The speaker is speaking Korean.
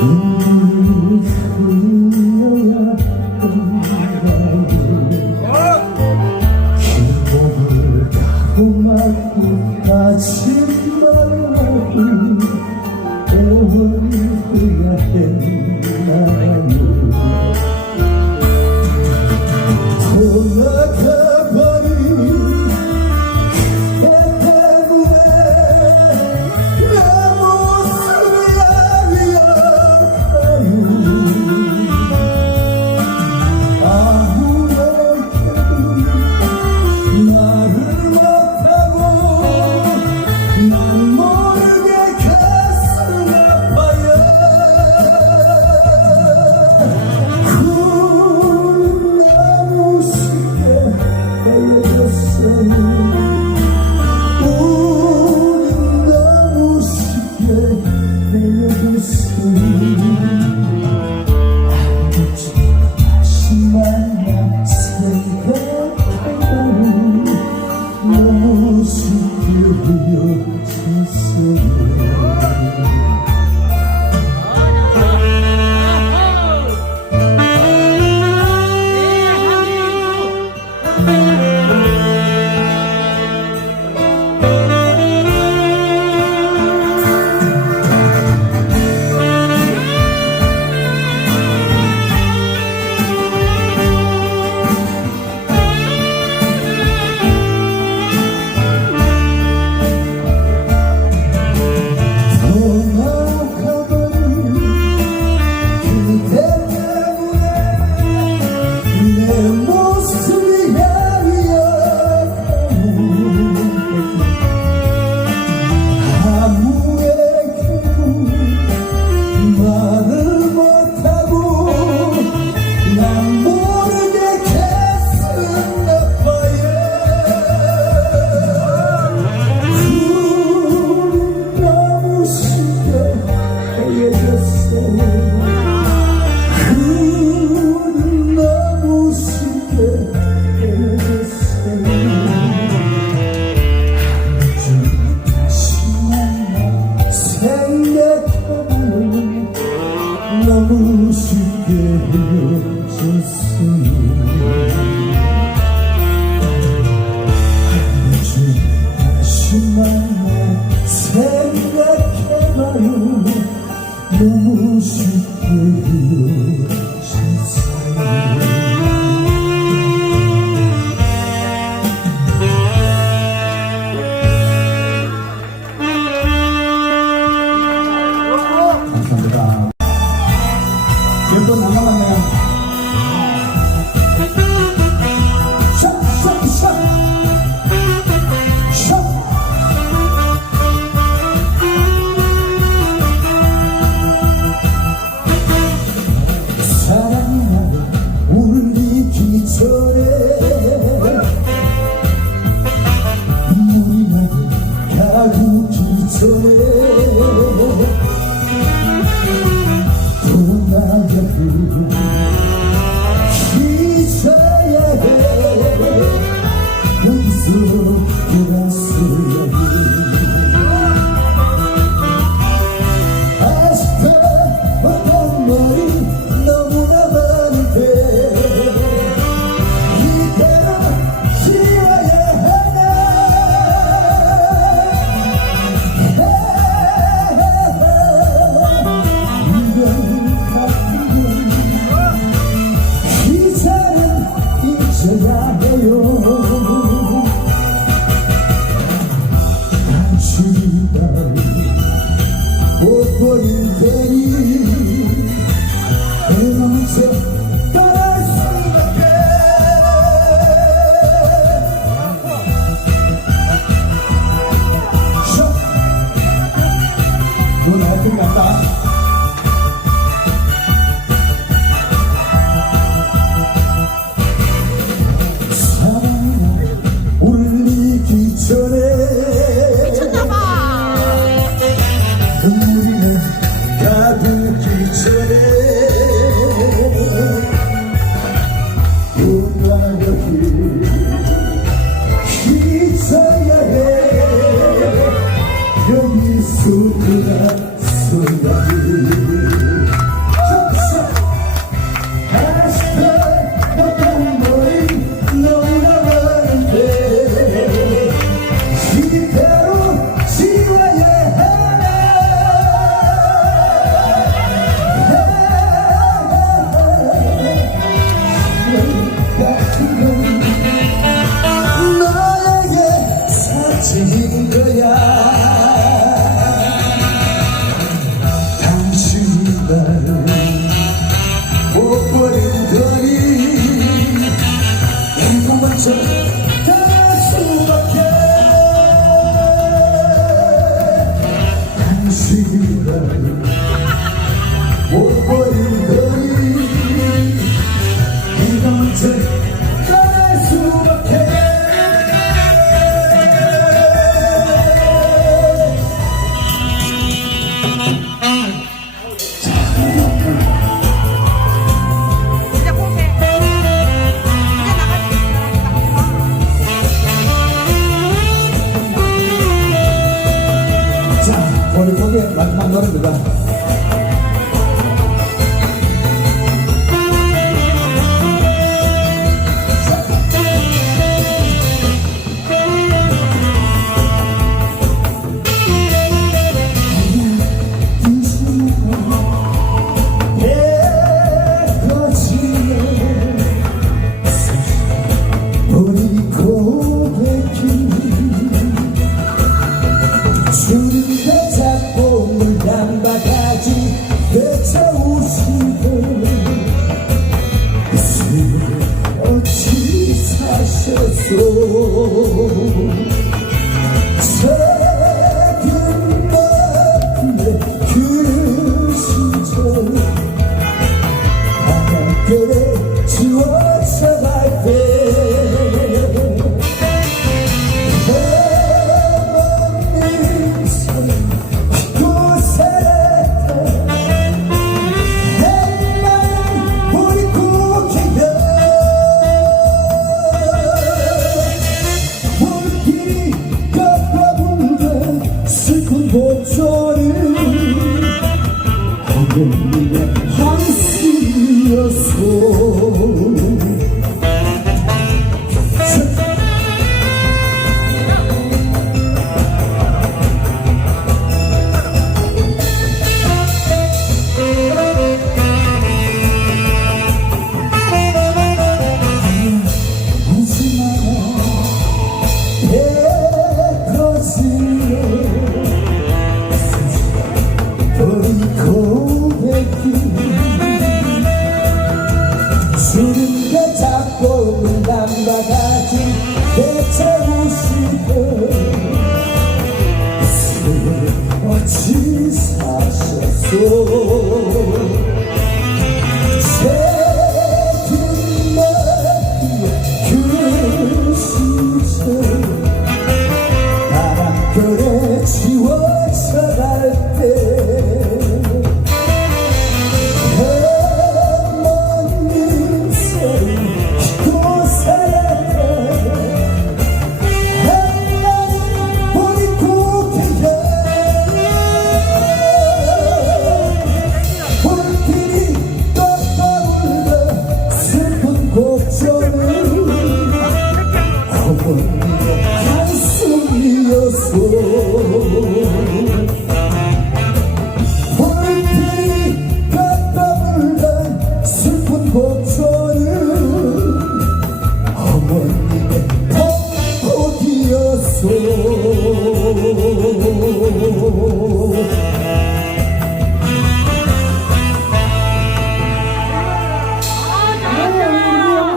눈물이 흘러야 한가요. 긴 몸을 가로막고 가지 말라고 애원해야 했나요. 돌아가버린 너무 쉽게 헤어졌어요. 너무 쉽게 헤어졌어요. 아주 다시 만나 생각해봐요. 너무 쉽게 헤어졌어요. 몇 번 안 남았네요. 샷! 샷! 샷! 샷! 사랑이 나를 울리기 전에 눈물이 나를 가두기 전에 잊어야 해. 여기서 돌아서야 해. 아직도 어떤 말이 너무나 많은데 이대로 지워야 하나. 인연 같은 잊어야 해요. 당신이 나를 못 버린 테니 헤엄쳐 떠날 수밖에. 너 나한테 갔다. 울리기 전에 눈물이 가두기 전에 돌아가길 잊어야 해. 여기서 돌아서야 해. 안 노립니다. 주름대 잡고 물담바가지 외쳐오시고 숨을 어찌 사셨소 작은 마음에 그 시절 바람결에 지워져 갈 때 목소리 하늘의 한숨이었어